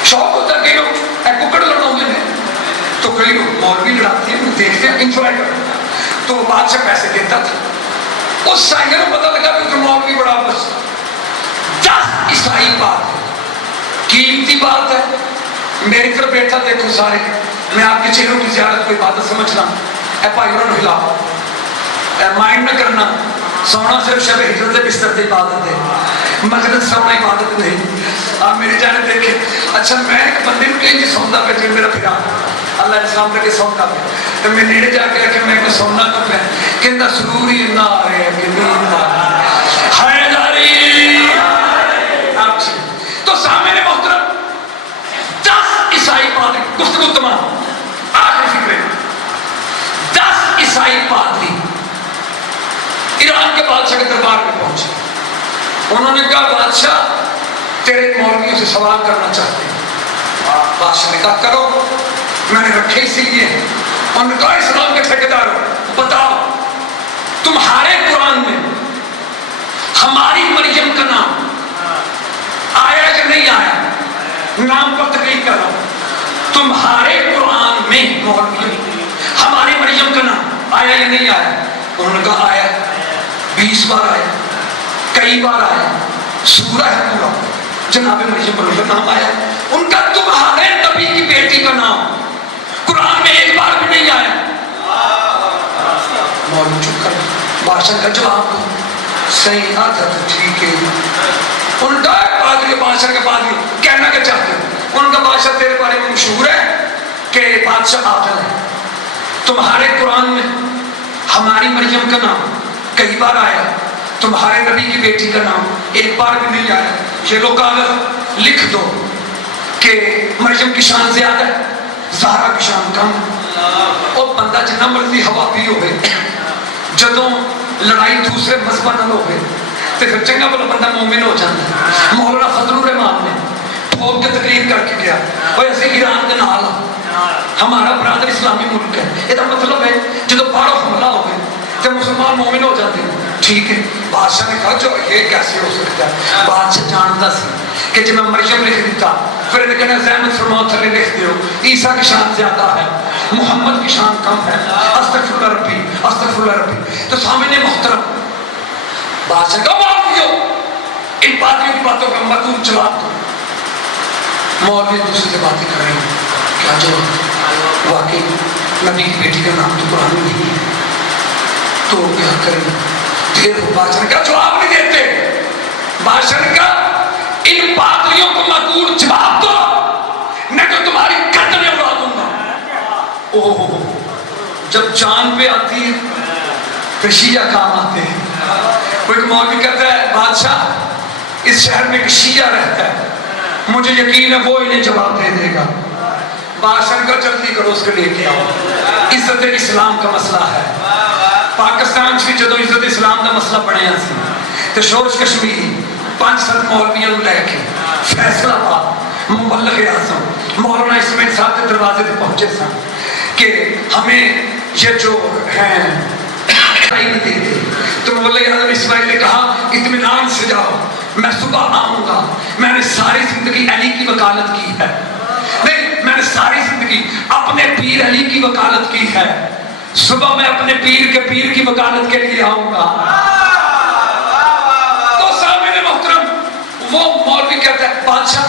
شوق ہوتا ہے کہ لوگ ککڑ لڑاؤں میں تو کئی لوگ مولوی لڑاتے ہیں دیکھتے ہیں انجوائے کرتے ہیں تو وہ بادشاہ پیسے دیتا تھا اس سائنگر کو پتہ لگا کہ مولوی بڑا بس 10 عیسائی بات ہے قیمتی بات ہے میری طرف بیٹھا دیکھو سارے میں آپ کے چہروں کی زیارت کو عبادت سمجھنا اے بھائیوں نے ہلاؤ اے مائنڈ نہ کرنا سونا صرف شب ہجرت بستر کی عبادت ہے مجلس سونا عبادت نہیں آپ میری جانے دیکھیں اچھا میں ایک بندے کو کہیں جی سوندا پہ جو میرا پھرا اللہ اسلام تک سوندا پہ تو میں نیڑے جا کے کہ میں کو سوننا کو پہ کہندا سروری نہ ہے کہ نیند حیدری تو سامنے محترم 10 عیسائی پادری گفتگو تمام آخری فکرے 10 عیسائی پادری ایران کے بادشاہ کے دربار میں پہنچے. انہوں نے کہا بادشاہ تیرے مولویوں سے سوال کرنا چاہتے ہیں. بادشاہ نے کہا کرو, میں نے رکھے اسی لیے. انہوں نے کہا اسلام کے ٹھیکیداروں بتاؤ تمہارے قرآن میں ہماری مریم کا نام آیا کہ نہیں آیا؟ نام پر تقریر کرو. تمہارے قرآن میں مولوی ہماری مریم کا نام آیا یا نہیں آیا؟ انہوں نے کہا آیا, 20 بار آیا, کئی بار آیا, سورہ ہے پورا جناب مریم پر نام آیا. ان کا تمہارے نبی کی بیٹی کا نام قرآن میں ایک بار بھی نہیں آیا. مولوی چپ کر, بادشاہ کا جواب دو. صحیح آتا تو ٹھیک ہے. ان کا پادری بادشاہ کے پادری کہنا کیا چاہتے ہیں؟ ان کا بادشاہ تیرے بارے میں مشہور ہے کہ بادشاہ عادل ہے. تمہارے قرآن میں ہماری مریم کا نام کئی بار آیا, تمہارے نبی کی بیٹی کا نام ایک بار بھی نہیں آیا. یہ لو کاغذ لکھ دو کہ مریم کی شان زیادہ ہے, زہرا کی شان کم ہے. اور بندہ جنہ مرضی ہوا پی ہوئے, جدوں لڑائی دوسرے مذہب نہ ہوئے تو پھر چنگا بلا بندہ مومن ہو جاتا ہے. مولانا فضل الرحمان نے ٹھوک کے تقریر کر کے گیا اور ایسے ایران کے نال ہمارا برادر اسلامی ملک ہے. یہ مطلب ہے جدو باہر حملہ ہو گئے تو مسلمان مومن ہو جاتے ہیں. ٹھیک ہے. بادشاہ نے کہا جو یہ کیسے ہو سکتا ہے؟ بادشاہ جانتا سی کہ جب میں مریم لکھ دیتا پھر انہیں کہنا زحمت فرماؤ تھلے لکھ دیو, عیسیٰ کی شان زیادہ ہے, محمد کی شان کم ہے, استغفر اللہ ربی استغفر اللہ ربی. تو سامنے محترم بادشاہ کا معافیو ان پادریوں کی باتوں کا مردود جواب دو. مولوی دوسرے سے باتیں کر رہے ہیں, کیا جواب؟ واقعی نبی کی بیٹی کا نام تو قرآن میں نہیں ہے, تو کیا کریں؟ دیر ہو. بادشاہ نے کہا جواب نہیں دیتے. بادشاہ نے کہا ان پادریوں کو مردود جواب دو نہیں تو تمہاری گردنیں اڑا دوں گا. اوہ, جب جان پہ آتی ہے پھر شیعہ کام آتے ہیں. کوئی مولوی کہتا ہے بادشاہ اس شہر میں ایک شیعہ رہتا ہے, مجھے یقین ہے وہ انہیں جواب دے دے گا. بادشاہ نے کہا جلدی کرو اس کو لے کے آؤ, عزت اسلام کا مسئلہ ہے. پاکستان سے جدو عزت اسلام کا مسئلہ بڑھیا سی تو شورش کشمیری 5 مولویوں لے کے فیصل آباد مبلغ اعظم مولانا اسماعیل صاحب کے دروازے پہ پہنچے سن کہ ہمیں یہ جو ہیں نہیں دیتے. تو مبلغ اعظم اسماعیل نے کہا اطمینان سے جاؤ, میں صبح آؤں گا. میں نے ساری زندگی علی کی وکالت کی ہے, نہیں میں نے ساری زندگی اپنے پیر علی کی وکالت کی ہے. صبح میں اپنے پیر کے پیر کی وکالت کے لیے آؤں گا. تو سامنے محترم وہ مولوی کہتا ہے بادشاہ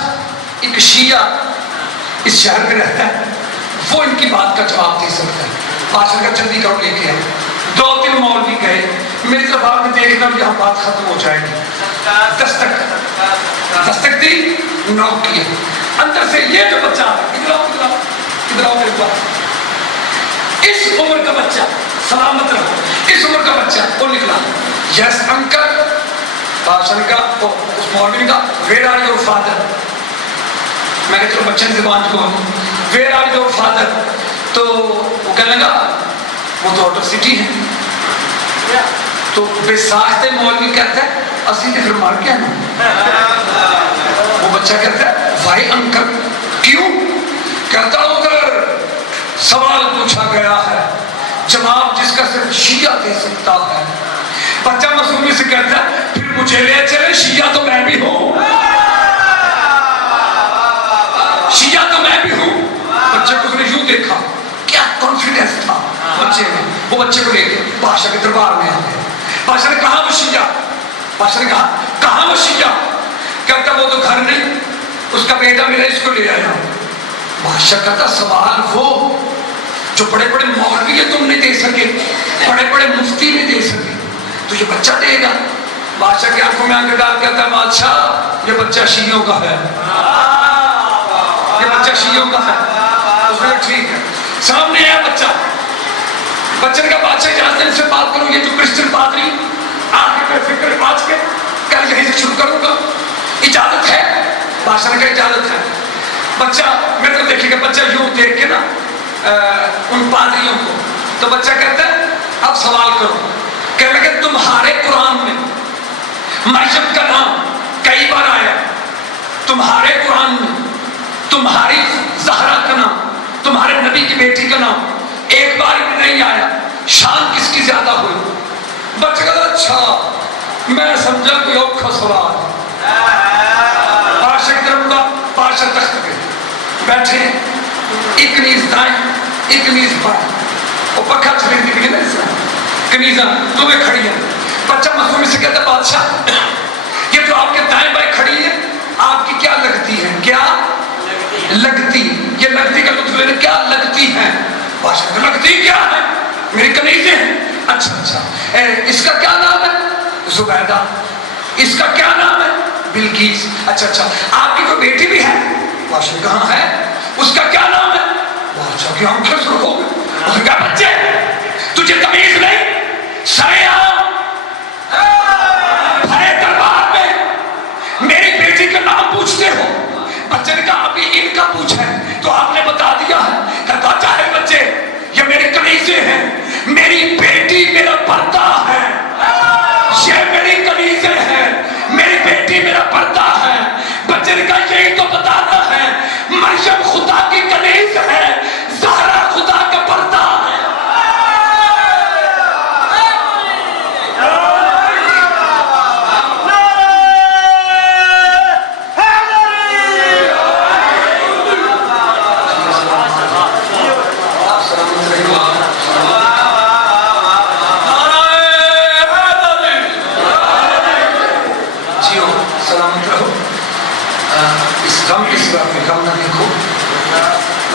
ایک شیعہ اس شہر میں رہتا ہے, وہ ان کی بات کا جواب دے سکتا ہے. بادشاہ کا جلدی کرو لے کے آئے. 2-3 مولوی گئے, میری طرف آپ نے دیکھنا یہاں بات ختم ہو جائے گی. دستک دی, نوک کیے. اندر سے یہ جو بچہ ادھر آؤ ادھر آؤ ادھر آؤ میرے پاس. اس عمر کا بچہ سلامت رہو, اس عمر کا بچہ وہ نکلا. یس انکل. بادشاہ نے کہا اس مولوی نے کہا ویئر آر یور فادر. میں نے چلو بچے زبان کو ویئر آر یور فادر. تو وہ کہنے لگا وہ تو آؤٹ آف سٹی ہے. تو بے ساختہ مولوی کہتا ہے اسی نے پھر مار کیا نا. وہ بچہ کہتا ہے وائی انکل, کیوں؟ کہتا ادھر سوال پوچھا گیا ہے, جواب جس کا صرف شیعہ دے سکتا ہے. بچہ معصومی سے کہتا ہے پھر مجھے لے چلے, شیعہ تو میں بھی ہوں, شیعہ تو میں بھی ہوں. بچے کو اس نے یوں دیکھا, کیا کانفیڈنس تھا بچے میں. وہ بچے کو لے کے بادشاہ کے دربار میں آ گئے. بادشاہ نے کہا وہ شیعہ, بادشاہ نے کہا کہاں وہ شیعہ؟ کہتا وہ تو گھر نہیں, اس کا بیٹا ملا, اس کو لے آیا. بادشاہ کہتا سوال وہ جو بڑے بڑے مولوی تم نہیں دے سکے, بڑے بڑے مفتی نہیں دے سکے, تو یہ بچہ دے گا. بادشاہ کی آنکھوں میں آنکھ ڈال کہتا ہے بادشاہ یہ بچہ شیعوں کا ہے, یہ بچہ شیعوں کا ہے. اس نے ٹھیک ہے. سامنے آیا بچہ، بچے کا بادشاہ اجازت سے بات کروں، یہ جو کرسچن پادری آگے میں فکر پاس کے کل یہیں سے شروع کروں گا، اجازت ہے؟ بادشاہ کا اجازت ہے۔ بچہ میرے کو دیکھے گا، بچہ یوں دیکھ کے نا ان پادریوں کو، تو بچہ کہتا ہے اب سوال کرو۔ کہنے لگے تمہارے قرآن میں مریم کا نام کئی بار آیا، تمہارے قرآن میں تمہاری زہرا کا نام، تمہارے نبی کی بیٹی کا نام ایک بار بھی نہیں آیا، شان کس کی زیادہ ہوئی؟ بچہ کہتا اچھا میں سمجھا کوئی اوکھا سوال۔ بادشاہ کی طرف کا بادشاہ تخت پہ بیٹھے، ایک نیز دائیں ایک نیز بائیں، وہ پکا چھڑی دی نا اس طرح کنیزاں تمہیں کھڑی ہیں۔ بچہ معصومی سے کہتا بادشاہ یہ جو آپ کے دائیں بائیں کھڑی ہے آپ کی کیا لگتی ہے؟ کیا لگتی؟ یہ لگتی کا لطف لینے کیا لگتی ہیں؟ بادشاہ کو لگتی کیا ہے؟ میری کنیزیں ہیں۔ اچھا اچھا اس کا کیا نام ہے؟ زبیدہ۔ اس کا کیا نام ہے؟ بلقیس۔ اچھا اچھا آپ کی کوئی بیٹی بھی ہے؟ بادشاہ کہاں ہے؟ اس کا کیا نام ہے؟ بادشاہ کی آنکھیں سرخ ہو گئی۔ اس نے کہا بچے تجھے تمیز نہیں، سرے عام بھرے دربار میں میری بیٹی کا نام پوچھتے ہو؟ بچے نے کہا ابھی ان کا پوچھا ہے تو آپ نے بتا دیا ہے۔ کہتا چاہے بچے یہ میری کنیزیں ہیں، میری بیٹی میرا پردہ ہے، یہ میری کنیزیں ہیں، میری بیٹی میرا پردہ ہے۔ بچے نے کہا یہی تو بتانا ہے، مریم خدا کی کنیز ہے، زہرا خدا کا پردہ ہے۔ کم نہ دیکھو،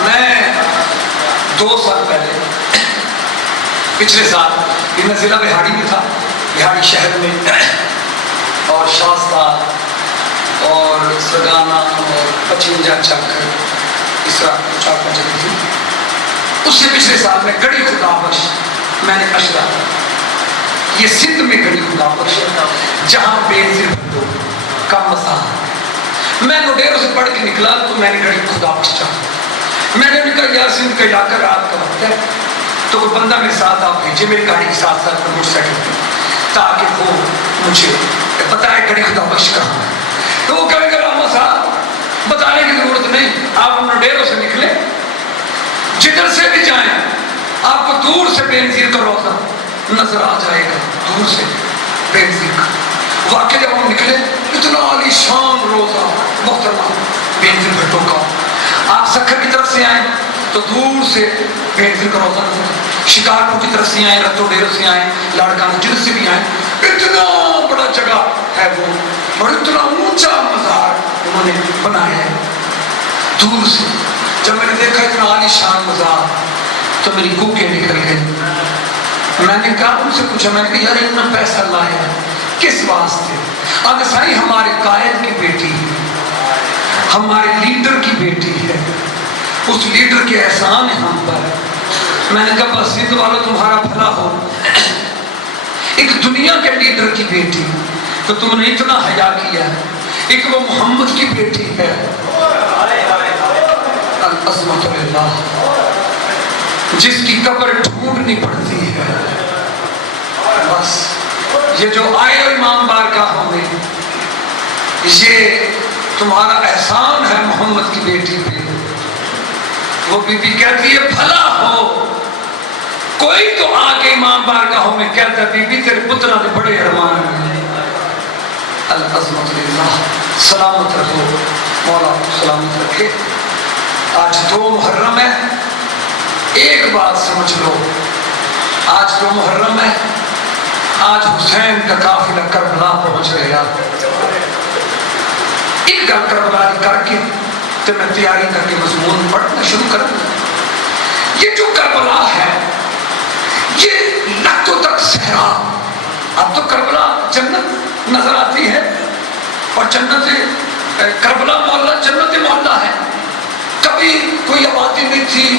میں 2 سال پہلے پچھلے سال میں ضلع بہاڑی میں تھا، بہاڑی شہر میں، اور شاستہ اور سگانا اور 55 چک اس طرح 4-5 جگہ تھی۔ اس سے پچھلے سال میں گڑی خدا بخش میں نے اشرا، یہ سندھ میں گڑی خدا بخش جہاں بے نظیر بھٹو کا مساحت، میں نوڈیروں سے پڑھ کے نکلا تو میں نے گھڑی خدا بخش چاہا، میں نے کہا یار سندھ کا علاقہ رات کا وقت ہے تو کوئی بندہ میرے ساتھ آپ بھیجے میری گاڑی کے ساتھ ساتھ موٹر سائیکل پہ، تاکہ وہ مجھے بتائے گھڑی خدا بخش کہاں ہے۔ تو وہ کہے گا راما صاحب بتانے کی ضرورت نہیں، آپ نوڈیروں سے نکلے جدھر سے بھی جائیں آپ کو دور سے بے نظیر کا روزہ نظر آ جائے گا، دور سے بے نظیر کا۔ واقعی جب ہم نکلے اتنا عالی شان روزہ محترمہ بے نظیر بھٹو کا، آپ سکھر کی طرف سے آئیں تو دور سے بے نظیر کا روزہ نظر آئے، شکارپور کی طرف سے آئیں، رتو ڈیرو سے آئیں، لاڑکانہ جن سے بھی آئیں، اتنا بڑا جگہ ہے وہ اور اتنا اونچا مزار انہوں نے بنایا ہے دور سے۔ جب میں نے دیکھا اتنا عالی شان مزار تو میری کوکیں نکل گئی۔ میں نے کہا ان سے پوچھا، میں نے کہا یار اتنا پیسہ لایا کس واسطے؟ اگر سائی ہمارے قائد کی بیٹی ہے، ہمارے لیڈر کی بیٹی ہے، اس لیڈر کے احسان ہے ہم پر۔ میں نے کہا بس سندھ والوں تمہارا بھلا ہو، ایک دنیا کے لیڈر کی بیٹی تو تم نے اتنا حیا کیا ہے، ایک وہ محمد کی بیٹی ہے، العظمت للہ، جس کی قبر ڈھونڈنی پڑتی ہے۔ بس یہ جو آئے ہو امام بارگاہوں میں، یہ تمہارا احسان ہے محمد کی بیٹی پہ۔ وہ بی بی کہتی ہے بھلا ہو کوئی تو آ کے امام بارگاہوں میں کہتا ہے بی بی تیرے پترہ نے بڑے ارمان ہیں۔ العظمت للہ، سلامت رکھو، مولا سلامت رکھے۔ آج 2 محرم ہے، ایک بات سمجھ لو، آج 2 محرم ہے، آج حسین کا قافلہ کربلا پہنچ گیا۔ ایک گل کربلا کر کے تو میں تیاری کر کے مضمون پڑھنا شروع کروں۔ یہ جو کربلا ہے یہ لکھوں تک صحرا، اب تو کربلا جنت نظر آتی ہے اور جنت کربلا محلہ جنت محلہ ہے، کبھی کوئی آبادی نہیں تھی،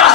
10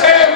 6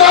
2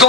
2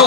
2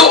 2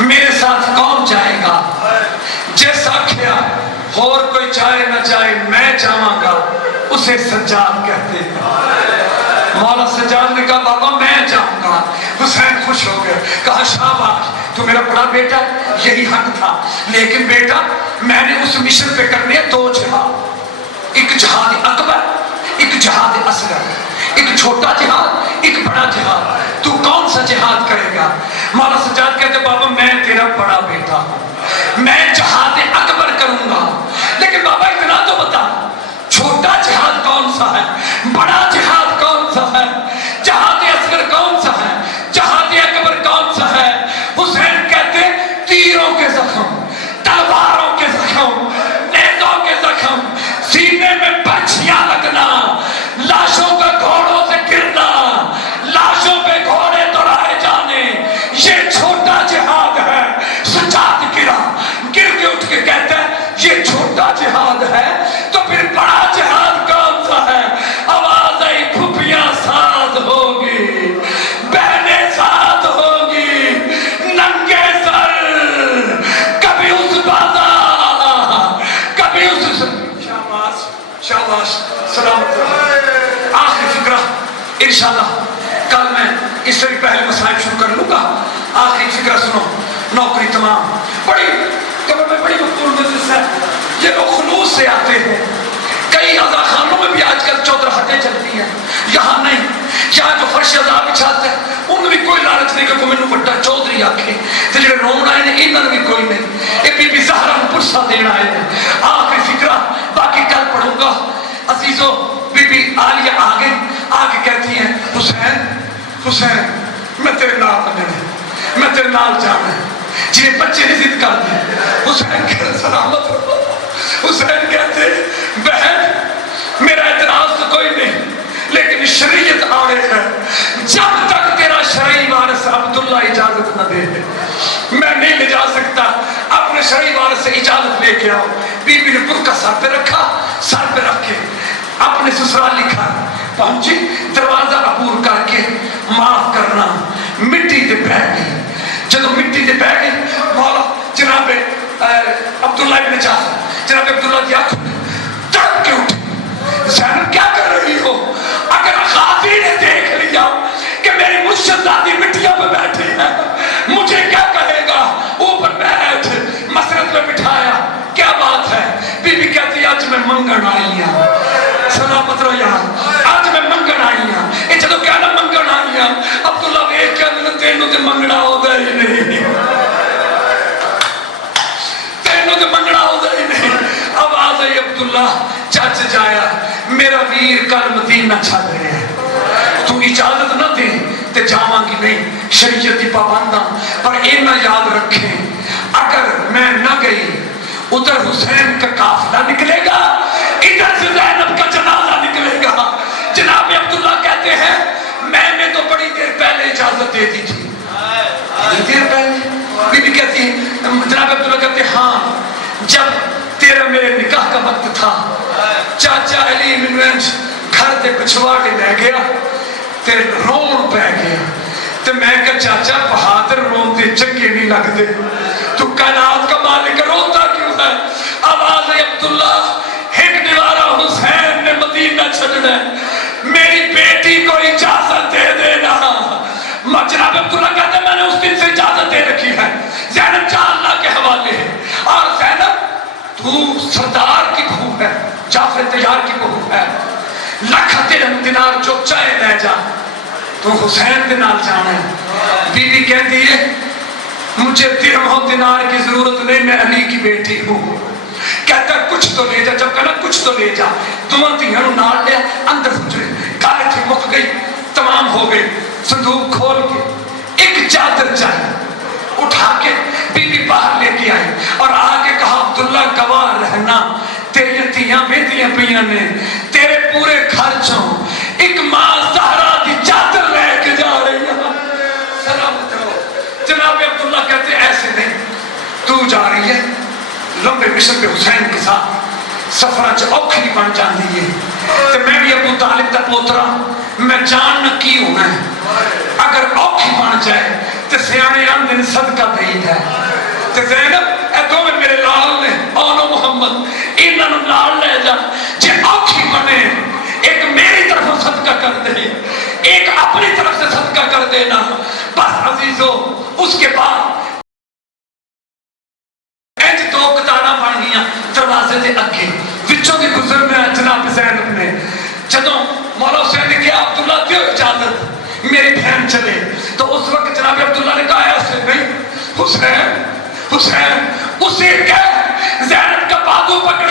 میرے ساتھ کون جائے گا؟ جیسا کیا اور کوئی چاہے نہ چاہے میں جاؤں گا، اسے سجاد کہتے ہیں۔ مولا سجاد نے کہا بابا میں جاؤں گا۔ حسین خوش ہو گئے، کہا شاباش تو میرا بڑا بیٹا، یہی حق تھا، لیکن بیٹا میں نے اس مشن پہ کرنے ہیں 2 جہاد، ایک جہاد اکبر، ایک جہاد اصغر، ایک چھوٹا جہاد، ایک بڑا جہاد، تو کون سا جہاد کرے گا؟ مولا سجاد کہتے بابا میں تیرا بڑا بیٹا ہوں، میں جہاد اکبر کروں گا، لیکن بابا اتنا تو بتا چھوٹا جہاد کون سا ہے، بڑا جہاد کون سا ہے، جہاد اصغر کون سا ہے، جہاد اکبر کون سا ہے؟ حسین کہتے تیروں کے زخم، تلواروں کے زخم، نیزوں کے زخم، سینے میں برچھیاں لگنا، لاشوں کا گھوڑوں سے گرنا، لاشوں پہ گھوڑے دوڑائے جانے، یہ چھوٹا جہاد ہے۔ سجاد گرا، گر کے اٹھ کے کہتا ہے یہ چھوٹا جہاد ہے تو پھر بڑا جہاد کون سا ہے؟ آواز آئی پھپھیاں ساز ہوگی، بہنیں ساز ہوگی، ننگے سر کبھی اس بازار کبھی اس شاباش شاباش سلامت رہو۔ آخری فکرہ انشاءاللہ کل میں اس سے بھی پہلے مسائل شروع کر لوں گا۔ آخری فکرہ سنو، نوکری تمام بڑی قبر میں بڑی مقبول مجلس ہے، یہ لوگ خلوص سے آتے ہیں، کئی عزا خانوں میں بھی آج کل چودراہٹیں چلتی ہیں، یہاں نہیں، یہاں جو فرش عزا بچھاتے ہیں ان میں بھی کوئی لالچ نہیں کہ کوئی میں بڑا چودری آکھے، تو جڑے رومن آئے ہیں انہوں بھی کوئی نہیں، یہ بی بی زہرا پرسہ دینا آئے ہیں۔ آخری فکرہ باقی کل پڑھوں گا۔ عزیزو بی بی عالیہ آگے کہتی ہیں حسین حسین میں تیرے نال بننے، میں تیرے نال جانا ہے، جنہیں بچے نے ضد کر دی۔ حسین کہتے سلامت رہو، حسین کہتے بہن میرا اعتراض تو کوئی نہیں، لیکن شریعت آڑے ہے، جب تک تیرا شرعی وارث عبداللہ اجازت نہ دے میں نہیں لے جا سکتا، اپنے شرعی وارث سے اجازت لے کے آؤ۔ بی بی نے برقع سر پہ رکھا، سر پہ رکھ کے اپنے سسرال لکھا، پہنچی دروازہ عبور کر کے معاف کرنا، مٹی تے بہ گئی، جدو مٹی تے بہ گئی مولا جناب عبداللہ ابن جعفر جناب عبداللہ کی آنکھوں نے تڑپ کے اٹھے، زینب کیا کر رہی ہو؟ اگر غازی نے دیکھ لیا کہ میری مشہزادی مٹیاں پہ بیٹھی ہے مجھے کیا کہے گا؟ اوپر بیٹھ مسرت میں بٹھایا، کیا بات ہے؟ بی بی کہتی آج میں منگن آئی ہوں، سلامت رہو یار، آج میں منگن آئی ہوں، یہ جدو کیا نا منگن آئی ہوں، عبداللہ ایک کیا میں تینوں تے منگنا ہوتا ہی نہیں، تینوں تے منگنا ہوتا ہی نہیں۔ آواز آئی عبداللہ چچ جایا میرا ویر کل مدینہ چھڑ رہے ہیں، تو اجازت نہ دے تے جاواں گی نہیں، شریعت کی پابنداں، پر اینا یاد رکھیں اگر میں نہ گئی ادھر حسین کا قافلہ نکلے گا، ادھر سے زینب کا جنازہ نکلے گا۔ جناب عبداللہ کہتے ہیں میں نے تو بڑی دیر پہلے اجازت دے دی تھی، بڑی دیر پہلے؟ بی بی کہتی ہے جناب عبداللہ کہتے ہیں ہاں جب تیرا میرے نکاح کا وقت تھا چاچا علی منوینج گھر تے پچھوا کے لے گیا تے رون پہ گیا تے میں کہا چاچا بہادر رون دے چنگے نہیں لگ دے، تو کائنات کا مالک روتا کیوں ہے؟ آواز ہے عبداللہ ایک دیوارہ حسین نے مدینہ چھڑنا ہے، میری بیٹی کو اجازت دے دینا۔ جناب عبداللہ کہتے ہیں میں نے اس دن سے اجازت دے رکھی ہے، زینب جہاں اللہ کے حوالے ہے، اور زینب تو سردار کی بہو ہے، جعفر تیار کی بہو ہے، لکھ درہم دینار جو چاہے لے جا، تو حسین دے نال جانا ہے۔ بی بی کہتی ہے مجھے درہم و دینار کی ضرورت نہیں، میں علی کی بیٹی ہوں۔ کہتا ہے کچھ تو لے جا، جب کہنا کچھ تو لے جا، دونوں تینوں نال لیا اندر پھچرے، کالے تھی مک گئی، تمام ہو گئی، صندوق کھول کے ایک چادر چاہیے اٹھا کے بی بی باہر لے کے آئی اور آگے کہا عبداللہ گواہ رہنا تیری تیاں بیٹیاں پیاں نے تیرے پورے خرچوں ایک ماں زہرا دی چادر لے کے جا رہی ہے۔ سلامت رہو۔ جناب عبداللہ کہتے ایسے نہیں، تو جا رہی ہے لمبے مشن پہ حسین کے ساتھ سفرہ چ اوکھلی بن جاندی ہے، تو میں بھی ابو طالب دا پوترا میں جان نہ کی ہونا ہے، اگر اوکھی بن جائے تے سیانے آندے صدقہ دئی ہے تے زینب اے دونوں میرے لال نے آنو محمد انہاں نوں نال لے جا جے اوکھی بنے ایک میری طرف صدقہ کر دے ایک اپنی طرف سے صدقہ کر دینا بس عزیزو اس کے بعد انج دو قطاراں بن گئیاں دروازے دے اگے وچوں دی گزر میں جناب زینب نے جدوں مولا حسین نے کہا عبداللہ دیو اجازت میری بہن چلے تو اس وقت جناب عبداللہ نے کہا ایسے نہیں حسین اسے کہہ زینب کا بازو پکڑ